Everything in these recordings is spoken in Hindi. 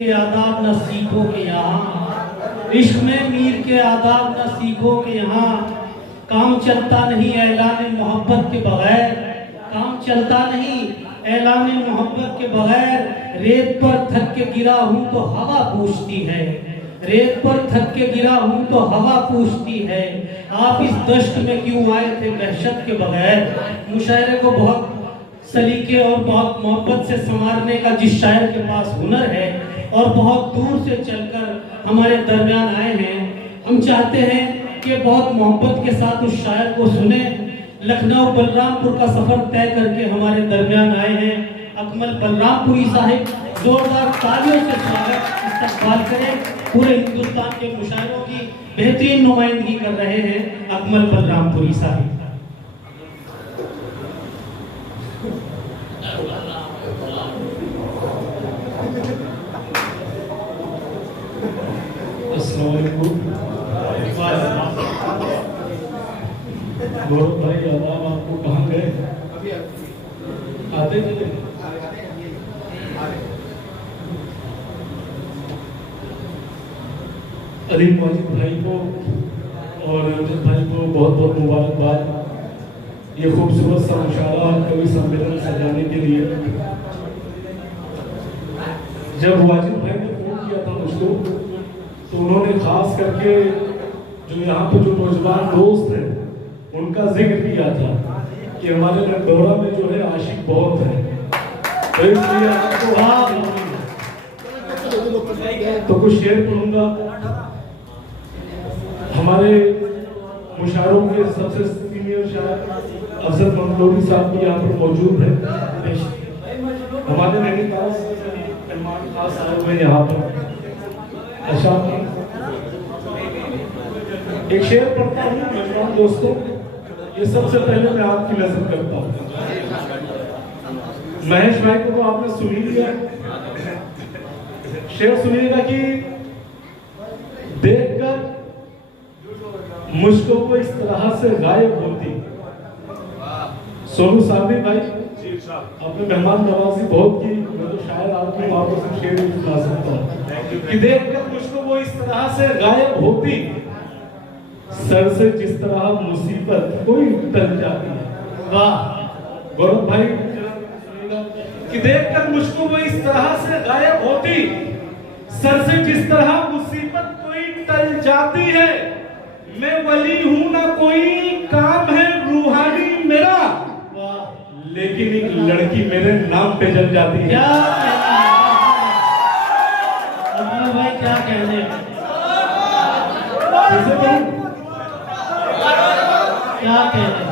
के आदाब न सीखोगे यहाँ, इश्क में मीर के आदाब न सीखोगे यहाँ। काम चलता नहीं ऐलान मोहब्बत के बगैर, काम चलता नहीं ऐलान मोहब्बत के बगैर। रेत पर थक के गिरा हूँ तो हवा पूछती है, रेत पर थक के गिरा हूँ तो हवा पूछती है। आप इस दश्त में क्यों आए थे दहशत के बगैर। मुशायरे को बहुत सलीके और बहुत मोहब्बत से संवारने का जिस शायर के पास हुनर है और बहुत दूर से चलकर हमारे दरमियान आए हैं, हम चाहते हैं कि बहुत मोहब्बत के साथ उस शायर को सुने। लखनऊ बलरामपुर का सफर तय करके हमारे दरमियान आए हैं अकमल बलरामपुरी साहिब। जोरदार तालियों से स्वागत इस्तकबाल करें। पूरे हिंदुस्तान के मुशायरों की बेहतरीन नुमाइंदगी कर रहे हैं अकमल बलरामपुरी साहिब। गौरव भाई आदाब, आपको कहाँ गए? आते चले। अलीम वाजिद भाई को और अमजद भाई को बहुत बहुत मुबारकबाद ये खूबसूरत सा मुशायरा कवि सम्मेलन सजाने के लिए। जब वाजिद भाई ने फोन किया था मुझको तो उन्होंने खास करके जो यहाँ पे जो नौजवान दोस्त हैं उनका जिक्र किया था कि हमारे लंडोरा में जो है आशिक बहुत है, तो इसलिए आपको तो कुछ शेर पढ़ूंगा। हमारे मुशायरों के सबसे सीनियर शायर अफजल मंदोरी साहब भी यहाँ पर मौजूद है। हमारे नैनीताल से मेहमान खास आए हुए यहाँ पर। अच्छा, एक शेर पढ़ता हूँ मेहमान दोस्तों, ये सबसे पहले मैं आपकी नजर करता हूँ। महेश भाई को तो आपने सुन ही लिया, शेर सुनिएगा कि देखकर मुझको को इस तरह से गायब होती। सोनू साहब भाई आपने मेहमान नवाजी बहुत की, मैं तो शायद आपको वापस शेर भी सुना सकता हूँ कि देखकर मुझको वो इस तरह से गायब होती, सर से जिस तरह मुसीबत कोई टल जाती है। वाह गौरव भाई, कि देखकर मुझको वो इस तरह से गायब होती, सर से जिस तरह मुसीबत कोई टल जाती है। मैं वली हूं ना कोई काम है रूहानी मेरा, लेकिन एक लड़की मेरे नाम पे जल जाती है। क्या भाई क्या कहने, क्या कहने,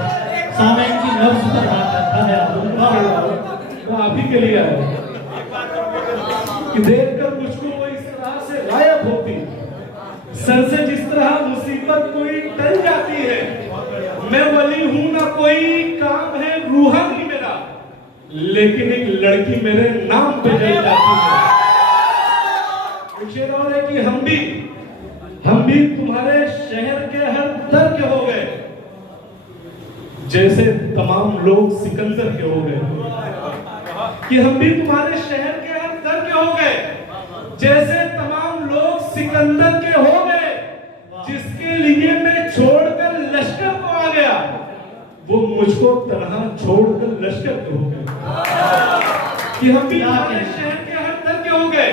सामने की लफ्ज पर बात करता है वो आप ही के लिए है कि देखकर मुझको वो इस तरह से गायब होती, सर से जिस तरह मुसीबत कोई टल जाती है। मैं वली हूं ना कोई काम है रूहानी मेरा, लेकिन एक लड़की मेरे नाम पे जल जाती है। शेर और है कि हम भी तुम्हारे शहर के हर दर के हो गए, जैसे तमाम लोग सिकंदर के हो गए। कि हम भी तुम्हारे शहर के हर दर के हो गए, जैसे तमाम लोग सिकंदर के हो गए। जिसके लिए मैं छोड़कर लश्कर को आ गया, वो मुझको तनहा छोड़कर लश्कर के हो गए। कि हम भी तुम्हारे शहर के हर दर के हो गए,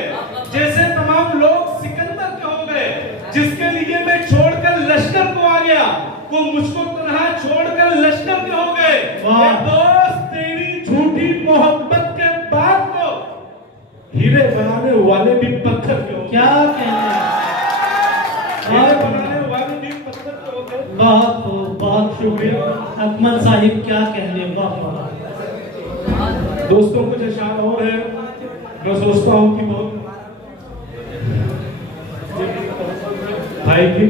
जैसे तमाम लोग सिकंदर के हो गए। जिसके लिए मैं छोड़कर लश्कर को आ गया, वो मुझको तनहा छोड़कर लश्कर के हो गए। दोस्त तेरी झूठी मोहब्बत के बाद को हीरे बनाने वाले भी पत्थर के हो। क्या कहने, हीरे बनाने वाले भी पत्थर के हो गए। बहुत बहुत शुक्रिया अकमल साहिब, क्या कहने। वाह दोस्तों कुछ अशार और है, मैं सोचता हूँ कि बहुत भाई की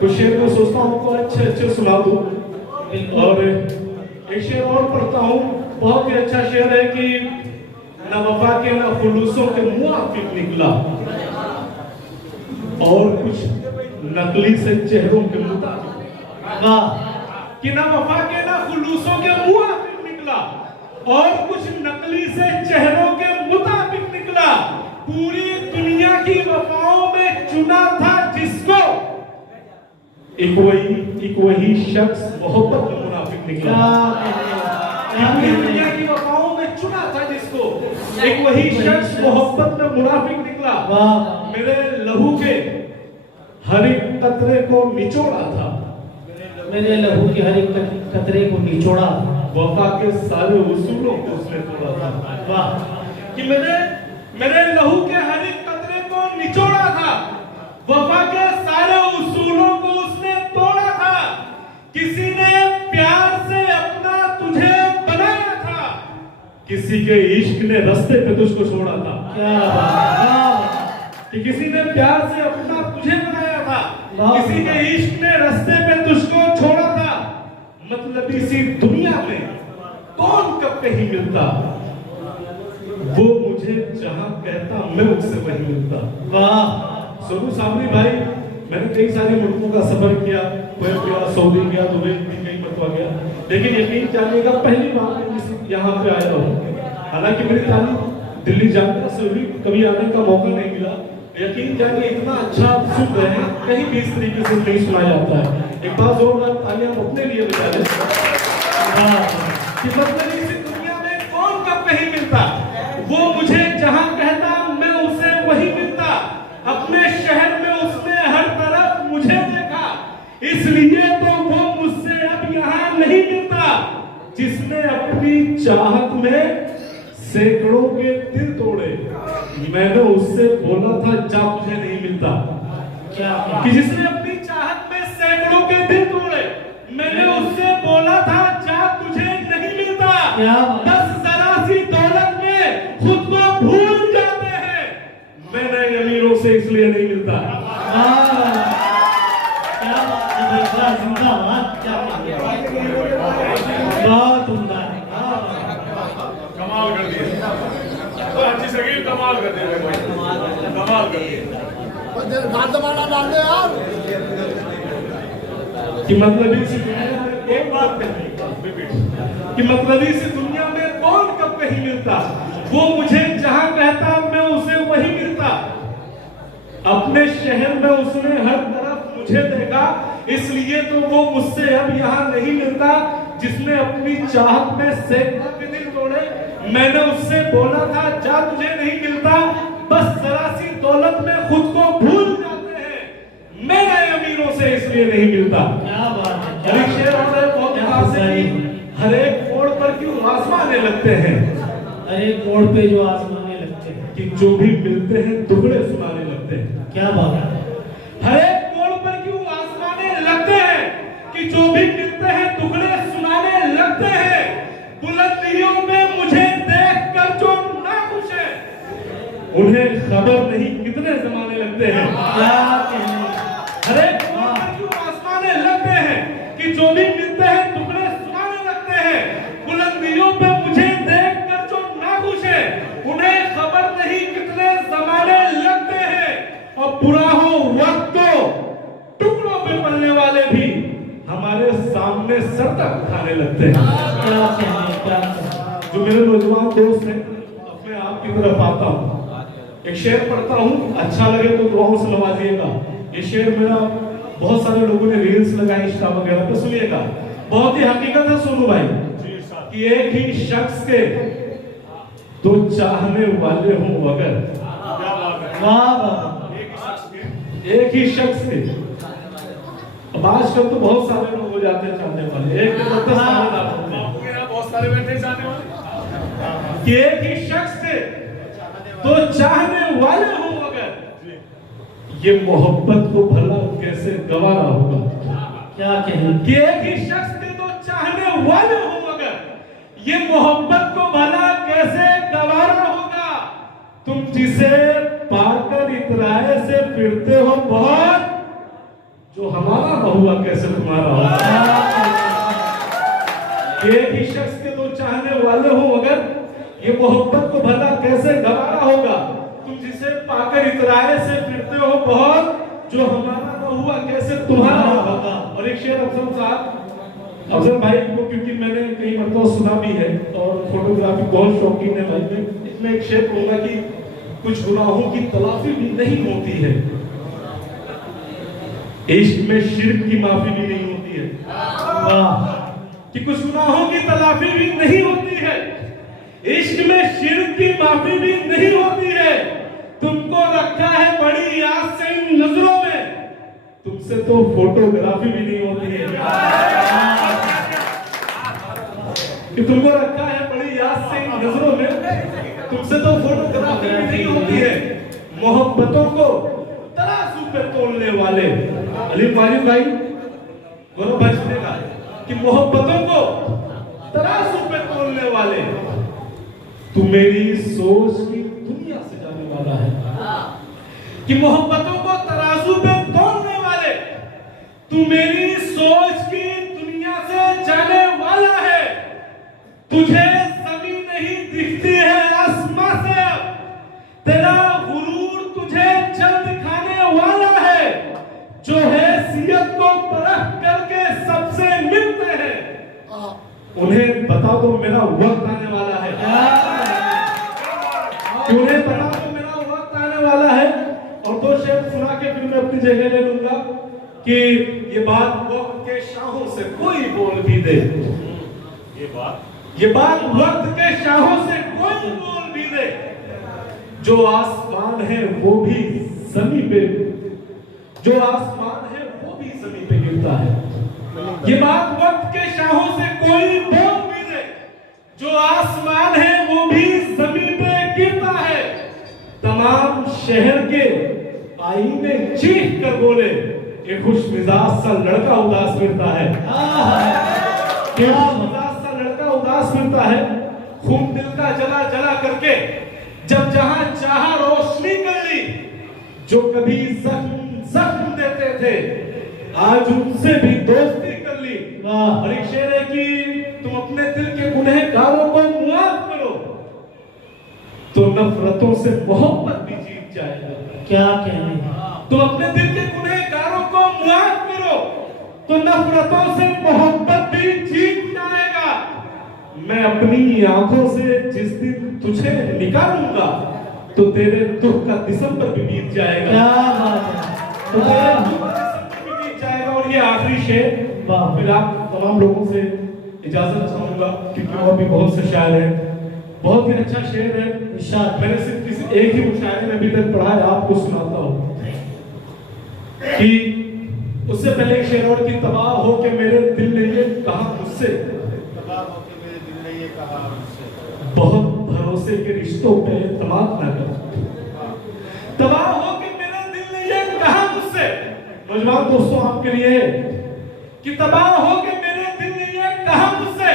कुछ शेर में सोचता हूँ तो अच्छे सुना दूं। और एक शेर और पढ़ता हूँ, बहुत ही अच्छा शेर है कि न वफा के न खुलूसों के मुआफिक निकला, और कुछ नकली से चेहरों के मुताबिक। कि न वफा के न खुलूसों के मुआफिक निकला, और कुछ नकली से चेहरों के मुताबिक निकला। पूरी की वफाओं में चुना था जिसको, एक वही शख्स मोहब्बत में मुनाफिक निकला। पूरी दुनिया की वफाओं में चुना था जिसको, एक वही शख्स मोहब्बत में मुनाफिक निकला। मेरे लहू के हर एक कतरे को निचोड़ा था, मेरे लहू के हर एक कतरे को निचोड़ा, वफा के सारे उसूलों को उसने तोड़ा था। वाह, कि मेरे लहू के हर एक कतरे को निचोड़ा था, वफा के सारे उसूलों को उसने तोड़ा था। किसी ने प्यार से अपना तुझे बनाया था, किसी के इश्क ने रास्ते पे तुझको छोड़ा था। क्या बात, कि किसी ने प्यार से अपना तुझे बनाया था, किसी के इश्क ने रास्ते पे तुझको छोड़ा था। मतलब इसी दुनिया में कौन कब कहीं मिलता, वो मुझे जहां कहता मैं उससे वहीं मिलता। वाह सोनू सामने भाई, मैंने कई सारे मुल्कों का सफर किया, कुवैत गया, सऊदी गया, दुबई कई मरतबा गया, लेकिन यकीन जानिएगा पहली बार मैं यहाँ पे आया हूँ। हालांकि मेरी तालीम दिल्ली जाने से भी कभी आने का मौका नहीं मिला। यकीन जानिए इतना अच्छा सुन रहे हैं, कहीं भी इस तरीके से नहीं सुना जाता है। एक बार जोरदार तालियां अपने लिए बजा दें। मतलब इस दुनिया में कौन कब कहीं मिलता, वो मुझे जहां कहता मैं उसे वही मिलता। अपने शहर में उसने हर तरफ मुझे देखा, इसलिए तो वो मुझसे अब यहाँ नहीं मिलता। जिसने अपनी चाहत में सैकड़ों के दिल तोड़े, मैंने उससे बोला था जा तुझे नहीं मिलता। क्या कि जिसने अपनी चाहत में सैकड़ों के दिल तोड़े, मैंने उससे बोला था जा तुझे नहीं मिलता। बस जरा सी दौलत में खुद को भूल जाते हैं, मैं नए अमीरों से इसलिए नहीं मिलता। बहुत उम्दा, कमाल कर दिया, अच्छी सगीर कमाल कर दिया, कमाल कर दिया। डाल दे यार। कि मतलब इस एक बात कि मतलब इस दुनिया में कौन कब कहीं मिलता, वो मुझे जहां कहता मैं उसे वही मिलता। अपने शहर में उसने हर तरफ मुझे देखा, इसलिए तो वो मुझसे अब यहाँ नहीं मिलता। जिसने अपनी चाहत में सैकड़ों के दिल तोड़े, मैंने उससे बोला था जा तुझे नहीं मिलता। बस जरा सी दौलत में खुद को भूल जाते हैं, मैं नए अमीरों से इसलिए नहीं मिलता। क्या बात है, हर एक शेर और हर एक मोड़ पर क्यों आसमाने लगते हैं, हर एक मोड़ पे जो आसमाने लगते हैं, कि जो भी मिलते हैं दुगड़े सुनाने लगते हैं। क्या बात है, हर एक मोड़ पर क्यों आसमाने लगते हैं, कि जो भी मिलते हैं दुगड़े सुनाने लगते हैं। बुलंदियों में मुझे देखकर जो नाखुश है, उन्हें खबर नहीं कितने जमाने लगते हैं। क्या कहने, हर एक मोड़ पर क्यों आसमाने लगते हैं, कि जो भी मिलते हैं टुकड़े सुनाने लगते हैं। बुलंदियों पे मुझे देखकर जो नाखुश है, उन्हें खबर नहीं कितने जमाने लगते हैं। और बुरा हो वक्त तो टुकड़ों पे पलने वाले भी हमारे सामने सर तक उठाने लगते हैं। क्या कहने, क्या कहने। जो मेरे नौजवान दोस्त हैं, अपने आप की तरफ आता हूँ, एक शेर पढ़ता हूँ, अच्छा लगे तो दुआओं से नवाजिएगा। ये शेर मेरा बहुत सारे लोगों ने रील्स लगाई इंस्टा वगैरह पे, सुनिएगा। बहुत ही हकीकत है सोनू भाई, कि एक ही शख्स के दो चाहने वाले हों अगर, वाह वाह, एक ही शख्स के, अब आजकल तो बहुत सारे लोग हो जाते हैं चाहने वाले, एक के 10 सारे बहुत सारे बैठे जाने वाले, कि एक ही शख्स के तो चाहने वाले हो अगर, ये मोहब्बत को भला कैसे गवारा होगा। क्या कहने, कि एक ही शख्स के तो चाहने वाले हो अगर, ये मोहब्बत को भला कैसे गवारा होगा। तुम जिसे पाकर इतराए से फिरते हो बहुत, जो हमारा न हुआ कैसे तुम्हारा होगा। एक ही शख्स के तो चाहने वाले हो अगर, ये मोहब्बत को भला कैसे गवारा होगा। तुम जिसे पाकर इतराए से फिरते हो बहुत, जो हमारा न हुआ कैसे तुम्हारा होगा। और एक शेर अफजल भाई को, क्योंकि मैंने कई मरतबा सुना भी है और फोटोग्राफी बहुत शौकीन है भाई, मैं इसमें एक शेर कहूंगा कि कुछ गुनाहों की तलाफी भी नहीं होती है। इश्क में शिर्क की माफी भी नहीं होती है। कि कुछ गुनाहों की तलाफी भी नहीं होती है। इश्क में शिर्क की माफी भी नहीं होती है। तुमको रखा है बड़ी याद से इन नजरों में, तुमसे तो फोटोग्राफी भी नहीं होती है। कि तुमको रखा है बड़ी याद से इन नजरों में, तुमसे तो फोटोग्राफी भी नहीं होती है। मोहब्बतों को तराजू पे तोलने वाले अली माजिद भाई दोनों बचने का कि मोहब्बतों को तराजू पे तोलने वाले, तू मेरी सोच की दुनिया से जाने वाला है। कि मोहब्बतों को तराजू पे तोलने वाले, तू मेरी सोच की दुनिया से जाने वाला है। तुझे जमीन नहीं दिखती है आसमां से, अब तेरा गुरूर तुझे जल्द खाने वाला है। जो हैसियत को परख करके सबसे मिलते हैं, उन्हें बता दो मेरा वक्त आने वाला है। उन्हें बता दो मेरा वक्त आने वाला है। और दो शेर सुना के फिर मैं अपनी जगह ले लूंगा कि ये बात वक्त के शाहों से कोई बोल भी दे, ये बात वक्त के शाहों से कोई बोल भी दे, जो आसमान है वो भी जमीन पे, जो आसमान है वो भी जमीन पे गिरता है। ये बात वक्त के शाहों से कोई बोल भी दे, जो आसमान है वो भी जमीन पे गिरता है। तमाम शहर के आईने चीख कर बोले, एक खुश मिजाज सा लड़का उदास फिरता है। मिजाज सा लड़का उदास फिरता है। खून दिल का जला जला करके जब जहां चाहा रोशनी कर ली, जो कभी जख्म देते थे आज उनसे भी दोस्ती कर ली। और एक शेर है कि तुम अपने दिल के गुनहगारों को मुआफ करो तो नफरतों से मोहब्बत भी जीत जाएगा। क्या कहने, तुम अपने दिल के गुनहगारों को मुआफ करो तो नफरतों से मोहब्बत भी जीत जाएगा। मैं अपनी आंखों से जिस दिन तुझे निकालूंगा तो तेरे दुख का दिसंबर भी बीत जाएगा। क्या बात है, तो तेरे दुख का दिसंबर भी बीत जाएगा। और ये आखिरी शेर, फिर आप तमाम लोगों से इजाजत चाहूंगा क्योंकि और भी बहुत से शायर हैं। बहुत ही अच्छा शेर है, मैंने सिर्फ किसी एक ही मुशायरे में अभी तक पढ़ा है, आपको सुनाता हूँ कि उससे पहले एक शेर और की तबाह हो के मेरे दिल ने ये कहा मुझसे, बहुत भरोसे के रिश्तों पे एतमाद ना कर। तबाह हो के मेरे दिल ने ये कहा मुझसे, नौजवान दोस्तों आपके लिए कि तबाह हो के मेरे दिल ने ये कहा मुझसे,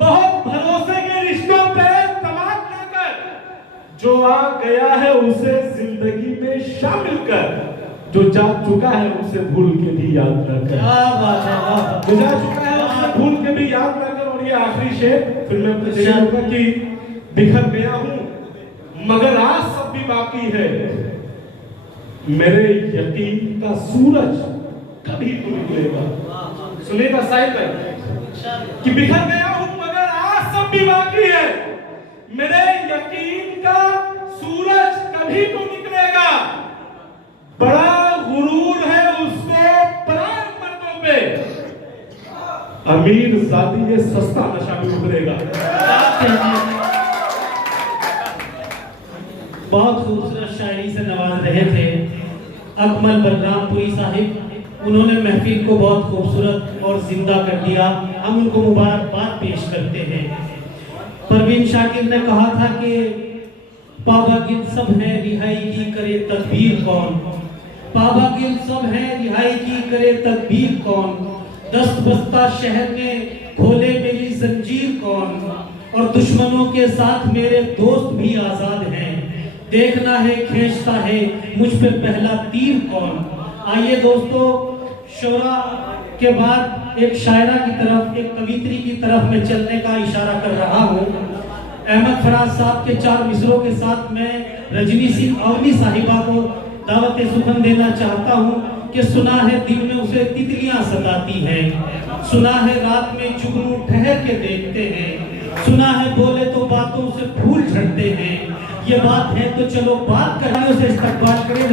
बहुत भरोसे के रिश्तों पे एतमाद ना कर। जो आ गया है उसे जिंदगी में शामिल कर, जो जा चुका है उसे भूल के भी याद न कर। क्या बात है, जो जा चुका है उसे भूल के भी याद न कर। और ये आखिरी शेर फिर मैं अपने कहूंगा कि बिखर गया हूं मगर आज सब भी बाकी है, मेरे यकीन का सूरज कभी तो निकलेगा। सुनेगा साहिब कि बिखर गया हूं मगर आज सब भी बाकी है, मेरे यकीन का सूरज कभी तो निकलेगा। बड़ा गुरूर है उसको प्राण मर्दों पे, अमीर जादी ये सस्ता नशा भी उतरेगा। बहुत खूबसूरत शायरी से नवाज रहे थे अकमल बलरामपुरी साहिब। उन्होंने महफिल को बहुत खूबसूरत और जिंदा कर दिया। हम उनको मुबारकबाद पेश करते हैं। परवीन शाकिर ने कहा था कि पाबा गिल सब है रिहाई की करे तदबीर कौन, पाबा गिल सब है रिहाई की करे तदबीर कौन, दस्त बस्ता शहर में खोले मेरी जंजीर कौन, और दुश्मनों के साथ मेरे दोस्त भी आजाद हैं, देखना है खींचता है मुझ पे पहला तीर कौन। आइए दोस्तों, शोरा के बाद एक शायरा की तरफ, एक कवित्री की तरफ मैं चलने का इशारा कर रहा हूँ। अहमद फराज साहब के 4 मिसरों के साथ मैं रजनी सिंह अवनी साहिबा को दावत सुखन देना चाहता हूँ कि सुना है दिन में उसे तितलियां सताती हैं, सुना है रात में जुगनू ठहर के देखते हैं, सुना है बोले तो बातों से फूल झड़ते हैं, ये बात है तो चलो बात करने से इस्तकबाल करें।